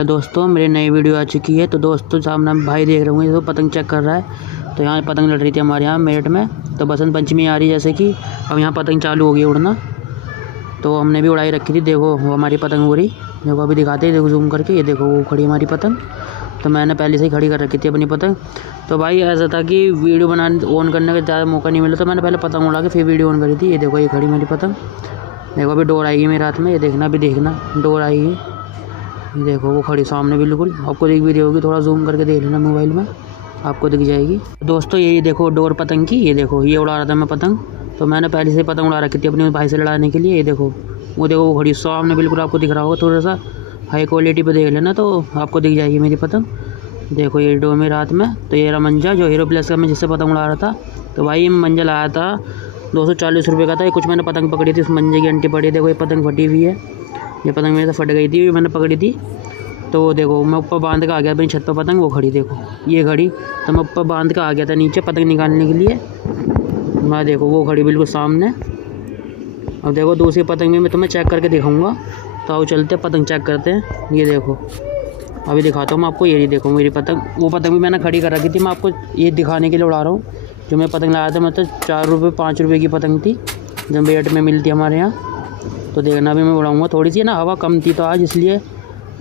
दोस्तों मेरी नई वीडियो आ चुकी है। तो दोस्तों सामने भाई देख रहे होंगे तो पतंग चेक कर रहा है। तो यहाँ पतंग लड़ रही थी हमारे यहाँ मेरठ में। तो बसंत पंचमी आ रही है, जैसे कि अब यहाँ पतंग चालू हो गई उड़ना। तो हमने भी उड़ाई रखी थी। देखो वो हमारी पतंग उड़ी, देखो अभी दिखाते हैं, देखो जूम करके, ये देखो वो खड़ी हमारी पतंग। तो मैंने पहले से ही खड़ी कर रखी थी अपनी पतंग। तो भाई ऐसा था कि वीडियो बनाने ऑन करने का ज़्यादा मौका नहीं मिला, तो मैंने पहले पतंग उड़ा के फिर वीडियो ऑन करी थी। ये देखो ये खड़ी मेरी पतंग। देखो अभी डोर आएगी मेरे हाथ में, ये देखना, अभी देखना डोर आएगी। देखो वो खड़ी सामने बिल्कुल, आपको दिख भी रही होगी, थोड़ा जूम करके देख लेना मोबाइल में, आपको दिख जाएगी। दोस्तों ये देखो डोर पतंग की, ये देखो ये उड़ा रहा था मैं पतंग। तो मैंने पहले से पतंग उड़ा रखी थी अपने भाई से लड़ाने के लिए। ये देखो वो खड़ी सामने बिल्कुल, आपको दिख रहा होगा, थोड़ा सा हाई क्वालिटी पे देख लेना तो आपको दिख जाएगी मेरी पतंग। देखो ये डोर मेरे हाथ में। तो ये रहा मंजा, जो हीरो प्लस का मैं जिससे पतंग उड़ा रहा था। तो भाई ये मंजा लाया था 240 रुपये का था। ये कुछ मैंने पतंग पकड़ी थी, उस मंजे की अंटी पड़ी। देखो ये पतंग फटी हुई है, ये पतंग मेरे से फट गई थी, मैंने पकड़ी थी। तो देखो मैं ऊपर बांध के आ गया अपनी छत पर पतंग, वो खड़ी देखो ये खड़ी। तो मैं ऊपर बांध के आ गया था नीचे पतंग निकालने के लिए। मैं देखो वो खड़ी बिल्कुल सामने। अब देखो दूसरी पतंग भी मैं तुम्हें चेक करके दिखाऊंगा। तो आओ चलते पतंग चेक करते हैं। ये देखो अभी दिखाता हूँ मैं आपको। ये देखो मेरी पतंग, वो पतंग भी मैंने खड़ी कर रखी थी। मैं आपको ये दिखाने के लिए उड़ा रहा हूँ। जो मैं पतंग लाया था मतलब 4 रुपये 5 रुपये की पतंग थी, जब रेट में मिलती हमारे यहाँ। तो देखना भी मैं उड़ाऊँगा। थोड़ी सी ना हवा कम थी तो आज इसलिए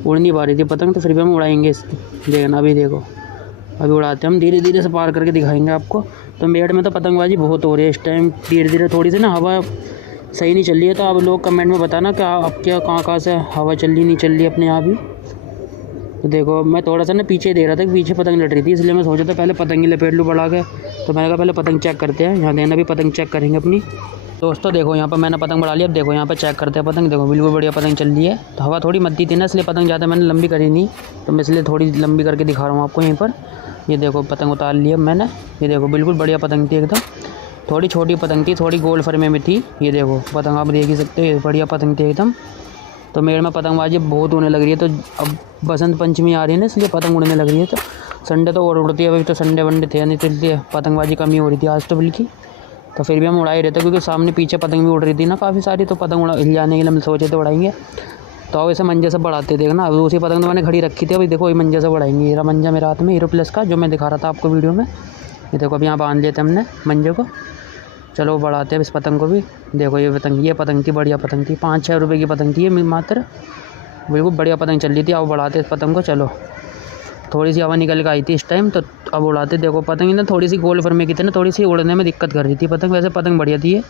उड़ नहीं पा रही थी पतंग, तो फिर भी हम उड़ाएंगे इसकी। देखना अभी देखो, अभी उड़ाते हैं हम, धीरे धीरे से पार करके दिखाएंगे आपको। तो मेरठ में तो पतंगबाजी बहुत हो रही है इस टाइम, धीरे धीरे थोड़ी सी ना हवा सही नहीं चल रही है। तो आप लोग कमेंट में बताना क्या अब क्या कहाँ से हवा चल रही नहीं चल रही अपने यहाँ भी। तो देखो मैं थोड़ा सा ना पीछे दे रहा था कि पीछे पतंग लड़ रही थी, इसलिए मैं सोचा था पहले पतंग ही लपेट लूँ बढ़ा के। तो मैंने कहा पहले पतंग चेक करते हैं, यहाँ देना भी पतंग चेक करेंगे अपनी। दोस्तों देखो यहाँ पर मैंने पतंग बढ़ा लिया। अब देखो यहाँ पर चेक करते हैं पतंग। देखो बिल्कुल बढ़िया पतंग चल रही है। तो हवा थोड़ी मद्दी थी ना, इसलिए पतंग ज़्यादा मैंने लंबी करी नहीं, तो मैं इसलिए थोड़ी लंबी करके दिखा रहा हूँ आपको यहीं पर। ये देखो पतंग उतार लिया मैंने। ये देखो बिल्कुल बढ़िया पतंग थी एकदम। थोड़ी छोटी पतंग थी, थोड़ी गोल फरमे में थी। ये देखो पतंग आप देख ही सकते हो, बढ़िया पतंग थी एकदम। तो मेरे में पतंगबाजी बहुत होने लग रही है। तो अब बसंत पंचमी आ रही है ना, इसलिए पतंग उड़ने लग रही है। तो संडे तो और उड़ती है, अभी तो संडे वनडे थे नहीं, तो इसलिए पतंगबाजी कम ही हो रही थी आज तो बल्कि। तो फिर भी हम उड़ा ही रहते, क्योंकि सामने पीछे पतंग भी उड़ रही थी ना काफ़ी सारी। तो पतंग उड़ा हिल जाने के लिए हम सोचे तो उड़ाएंगे। तो अब ऐसे मंजे से बढ़ाते देखना। अब दूसरी पतंग तो मैंने खड़ी रखी थी, अभी देखो ये मंजे से बढ़ाएंगे। ये मंजा मेरे हाथ में हीरो प्लस का, जो मैं दिखा रहा था आपको वीडियो में। ये देखो अब यहाँ बांध लेते हमने मंजे को। चलो बढ़ाते हैं इस पतंग को भी। देखो ये पतंग थी, बढ़िया पतंग थी, 5-6 रुपये की पतंग थी ये मात्र, बिल्कुल बढ़िया पतंग चल रही थी। अब बढ़ाते इस पतंग को। चलो थोड़ी सी हवा निकल के आई थी इस टाइम, तो अब उड़ाते। देखो पतंग ना थोड़ी सी गोल फरमे की थी ना, थोड़ी सी उड़ने में दिक्कत कर रही थी पतंग। वैसे पतंग बढ़िया थी ये,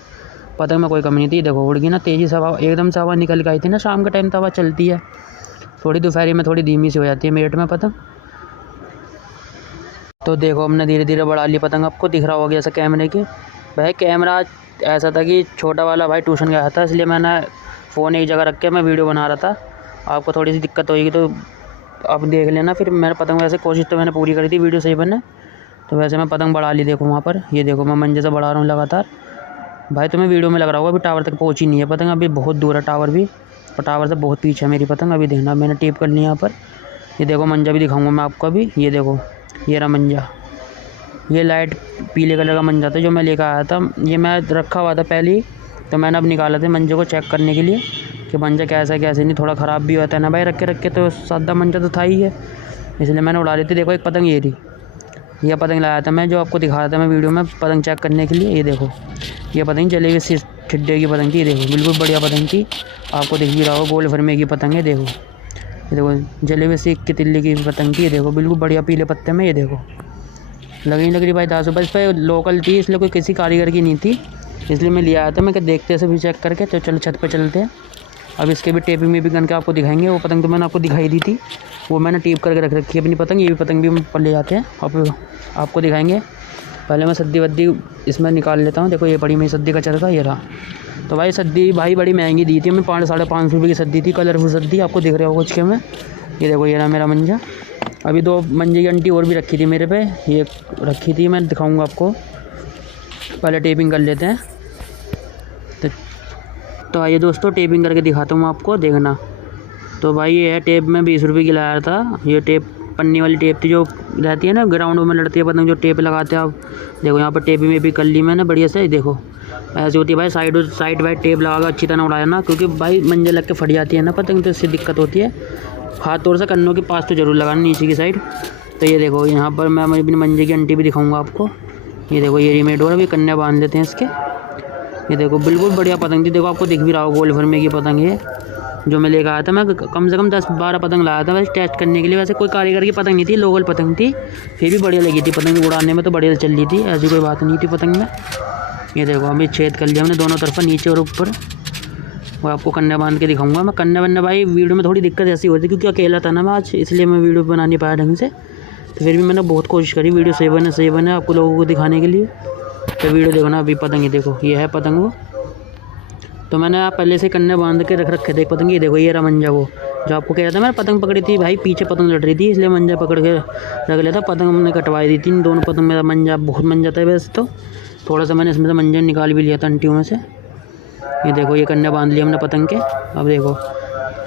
पतंग में कोई कमी नहीं थी। देखो उड़ गई ना तेज़ी से हवा, एकदम से हवा निकल के आई थी ना। शाम के टाइम तो हवा चलती है थोड़ी, दोपहरी में थोड़ी धीमी सी हो जाती है मेरठ में पतंग। तो देखो हमने धीरे धीरे बढ़ा ली पतंग, आपको दिख रहा होगा ऐसा कैमरे की। भाई कैमरा ऐसा था कि छोटा वाला भाई ट्यूशन गया था, इसलिए मैंने फ़ोन एक जगह रख के मैं वीडियो बना रहा था। आपको थोड़ी सी दिक्कत होगी तो अब देख लेना। फिर मेरा पतंग वैसे कोशिश तो मैंने पूरी करी थी वीडियो सही बने, तो वैसे मैं पतंग बढ़ा ली। देखो वहाँ पर, ये देखो मैं मंजे से बढ़ा रहा हूँ लगातार। भाई तुम्हें वीडियो में लग रहा होगा अभी टावर तक पहुँची नहीं है पतंग, अभी बहुत दूर है टावर भी, और टावर से बहुत पीछे है मेरी पतंग। अभी देखना मैंने टेप कर ली यहाँ पर। ये देखो मंजा भी दिखाऊँगा मैं आपको अभी। ये देखो ये रहा मंजा, ये लाइट पीले कलर का मंजा था जो मैं लेकर आया था। ये मैं रखा हुआ था पहले ही, तो मैंने अब निकाला था मंजे को चेक करने के लिए कि मंजा कैसा है कैसे नहीं। थोड़ा ख़राब भी होता है ना भाई, रख के तो सादा मंजा तो था ही है, इसलिए मैंने उड़ा ली थी। देखो एक पतंग ये थी, यह पतंग लाया था मैं, जो आपको दिखा रहा था मैं वीडियो में पतंग चेक करने के लिए। ये देखो ये पतंग जलेबी सी ठिड्डे की पतंग थी। ये देखो बिल्कुल बढ़िया पतंग थी, आपको दिख भी रहा हो, गोल फरमे की पतंग है। देखो ये देखो जलेबी सी की तिल्ली की पतंग थी। ये देखो बिल्कुल बढ़िया पीले पत्ते में। ये देखो लग रही भाई 10 रुपये, इस पर लोकल थी इसलिए कोई किसी कारीगर की नहीं थी, इसलिए मैं लिया आया था। मैं क्या देखते से भी चेक करके। तो चलो छत पे चलते हैं। अब इसके भी टेपिंग में भी करके आपको दिखाएंगे। वो पतंग तो मैंने आपको दिखाई दी थी, वो मैंने टेप करके रख रखी है अपनी पतंग। ये भी पतंग भी हम पर ले जाते हैं, अब आपको दिखाएंगे। पहले मैं सद्दी वद्दी इसमें निकाल लेता हूँ। देखो ये पड़ी मेरी सद्दी का चरखा, ये रहा। तो भाई सद्दी भाई बड़ी महंगी दी थी, मैं 5-5.5 रुपये की सद्दी थी, कलरफुल सद्दी, आपको दिख रहा होगा कुछ के में। ये देखो ये रहा मेरा मंजा। अभी 2 मंजे की अंटी और भी रखी थी मेरे पे, ये रखी थी, मैं दिखाऊंगा आपको। पहले टेपिंग कर लेते हैं। तो आइए दोस्तों टेपिंग करके दिखाता हूँ आपको, देखना। तो भाई ये है टेप, मैं 20 रुपये की लाया था। ये टेप पन्नी वाली टेप थी जो रहती है ना ग्राउंड में लड़ती है पतंग, जो टेप लगाते हैं आप। देखो यहाँ पर टेपिंग में भी कर ली मैंने बढ़िया से। देखो ऐसी होती है भाई, साइड बाई टेप लगा कर अच्छी तरह उड़ाया ना, क्योंकि भाई मंजे लग के फट जाती है ना पतंग, तो इससे दिक्कत होती है। हाथ थोड़ा सा कन्नों के पास तो ज़रूर लगाना, नीचे की साइड। तो ये देखो यहाँ पर मैं अपने मंजे की अंटी भी दिखाऊंगा आपको। ये देखो ये रेडीमेड हो रहा है, अभी कन्ने बांध देते हैं इसके। ये देखो बिल्कुल बढ़िया पतंग थी, देखो आपको दिख भी रहा हो गोल फर्मे की पतंग है जो मैं लेकर आया था। मैं कम से कम 10-12 पतंग लाया था वैसे टेस्ट करने के लिए। वैसे कोई कारीगर की पतंग नहीं थी, लोकल पतंग थी, फिर भी बढ़िया लगी थी पतंग, उड़ाने में तो बढ़िया चल रही थी, ऐसी कोई बात नहीं थी पतंग में। ये देखो अभी छेद कर लिया हमने दोनों तरफा, नीचे और ऊपर। और आपको कन्ने बांध के दिखाऊंगा मैं। कन्ने वन्ने भाई वीडियो में थोड़ी दिक्कत ऐसी होती क्योंकि अकेला था ना मैं आज, इसलिए मैं वीडियो बना नहीं पाया ढंग से। तो फिर भी मैंने बहुत कोशिश करी वीडियो सही बने आपको लोगों को दिखाने के लिए। तो वीडियो देखो ना, अभी पतंग ही देखो, ये है पतंग वो। तो मैंने आप पहले से कन्ने बांध के रख रखे थे पतंग। ये देखो ये रहा मंजा वो जो आपको कह रहा था, मैंने पतंग पकड़ी थी भाई, पीछे पतंग लड़ रही थी इसलिए मंजा पकड़ के रख लिया था। पतंग हमने कटवाई दी थी दोनों पतंग, मेरा मंजा बहुत मंजा था वैसे तो, थोड़ा सा मैंने इसमें से मंजा निकाल भी लिया था अंटियों में से। ये देखो ये कन्ने बांध लिया हमने पतंग के। अब देखो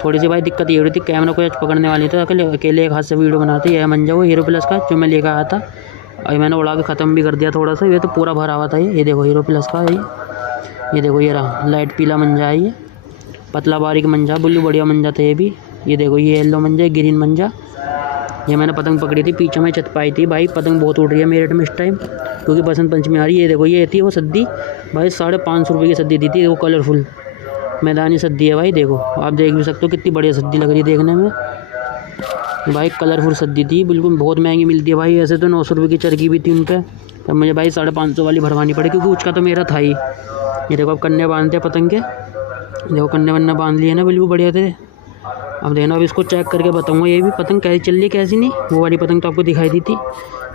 थोड़ी सी भाई दिक्कत ये हो रही थी, कैमरा को पकड़ने वाली था, अकेले एक हाथ से वीडियो बनाते। यह मंजा वो हीरो प्लस का जो मैं लेकर आया था, और मैंने उड़ा के ख़त्म भी कर दिया थोड़ा सा, ये तो पूरा भरा हुआ था। ये देखो हीरो प्लस का है ये देखो ये रहा लाइट पीला मंजा है, ये पतला बारीक मंजा, बुल्लू बढ़िया मंजा था ये भी। ये देखो ये येलो मंजा, ग्रीन मंजा। ये मैंने पतंग पकड़ी थी, पीछे में छत पाई थी भाई। पतंग बहुत उड़ रही है मेरठ में इस टाइम क्योंकि बसंत पंचमी आ रही है। ये देखो ये थी वो सद्दी भाई, 550 रुपये की सद्दी दी थी वो, कलरफुल मैदानी सद्दी है भाई। देखो आप देख भी सकते हो कितनी बढ़िया सद्दी लग रही है देखने में भाई, कलरफुल सद्दी थी बिल्कुल। बहुत महंगी मिलती है भाई, ऐसे तो 900 रुपये की चरखी भी थी उन पर, तब मुझे भाई 550 वाली भरवानी पड़ी क्योंकि उसका तो मेरा था ही। ये देखो अब कन्ने बांधते हैं पतंग के, देखो कन्ने वन्ने बांध लिए ना बिल्कुल बढ़िया थे। अब देखना, अब इसको चेक करके बताऊंगा ये भी पतंग कैसी चल रही है कैसी नहीं। वो वाली पतंग तो आपको दिखाई दी थी,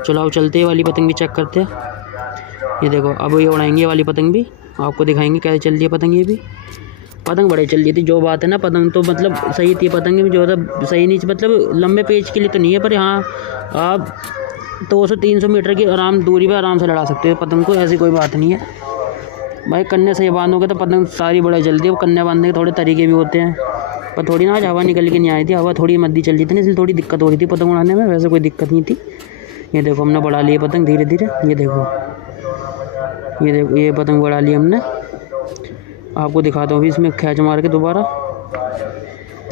चलो अब चलते हैं वाली पतंग भी चेक करते हैं। ये देखो अब ये उड़ाएंगे वाली पतंग भी, आपको दिखाएंगे कैसे चल रही है पतंग। ये भी पतंग बड़े चल रही थी, जो बात है ना पतंग तो मतलब सही थी पतंग, जो सही नहीं मतलब लंबे पेज के लिए तो नहीं है, पर हाँ आप 200-300 मीटर की आराम दूरी पर आराम से लड़ा सकते हो पतंग को, ऐसी कोई बात नहीं है भाई। कन्ने सही बांधोगे तो पतंग सारी बड़ा जल्दी है। वो कन्ने बांधने के थोड़े तरीके भी होते हैं, पर थोड़ी ना आज हवा निकल के नहीं आई थी, हवा थोड़ी मद्दी चल रही थी ना, इसलिए थोड़ी दिक्कत हो रही थी पतंग उड़ाने में, वैसे कोई दिक्कत नहीं थी। ये देखो हमने बढ़ा लिए पतंग धीरे धीरे। ये देखो ये पतंग बढ़ा ली हमने, आपको दिखाता हूँ अभी इसमें खैच मार के दोबारा।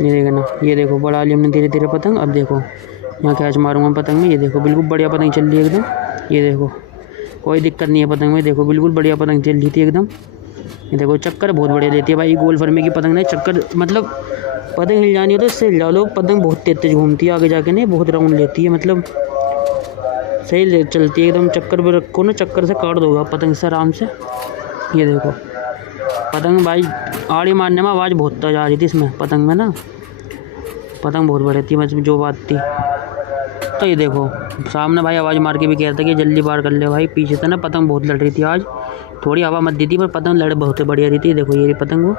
ये देखना, ये देखो बढ़ा ली हमने धीरे धीरे पतंग। अब देखो यहाँ खैच मारूंगा पतंग में। ये देखो बिल्कुल बढ़िया पतंग चल रही है एकदम। ये देखो कोई दिक्कत नहीं है पतंग में, देखो बिल्कुल बढ़िया पतंग चल रही थी एकदम। ये देखो चक्कर बहुत बढ़िया देती है भाई, गोल फर्मे की पतंग ने चक्कर मतलब पतंग हिल जानी हो तो इससे हिल जाओ लोग। पतंग बहुत तेज तेज घूमती है आगे जाके, नहीं बहुत राउंड लेती है, मतलब सही चलती है एकदम। चक्कर पर रखो ना, चक्कर से काट दोगे आप पतंग से आराम से। ये देखो पतंग भाई आड़ी मारने में आवाज़ बहुत तेज आ रही थी इसमें पतंग में ना, पतंग बहुत बढ़िया थी मतलब जो बात थी। तो ये देखो सामने भाई आवाज़ मार के भी कह रहा था कि जल्दी पार कर ले भाई, पीछे से ना पतंग बहुत लड़ रही थी आज, थोड़ी हवा मत दी थी पर पतंग लड़ बहुत बढ़िया रही थी। देखो ये पतंग वो,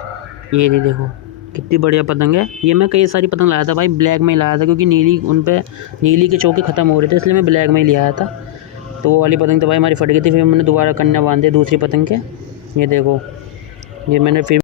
ये रही देखो कितनी बढ़िया पतंग है। ये मैं कई सारी पतंग लाया था भाई, ब्लैक में ही लाया था क्योंकि नीली उन पर नीली के चौके ख़त्म हो रहे थे, इसलिए मैं ब्लैक में ही ले आया था। तो वो वाली पतंग तो भाई हमारी फट गई थी, फिर मैंने दोबारा कन्ने बांधे दूसरी पतंग के। ये देखो ये मैंने फिर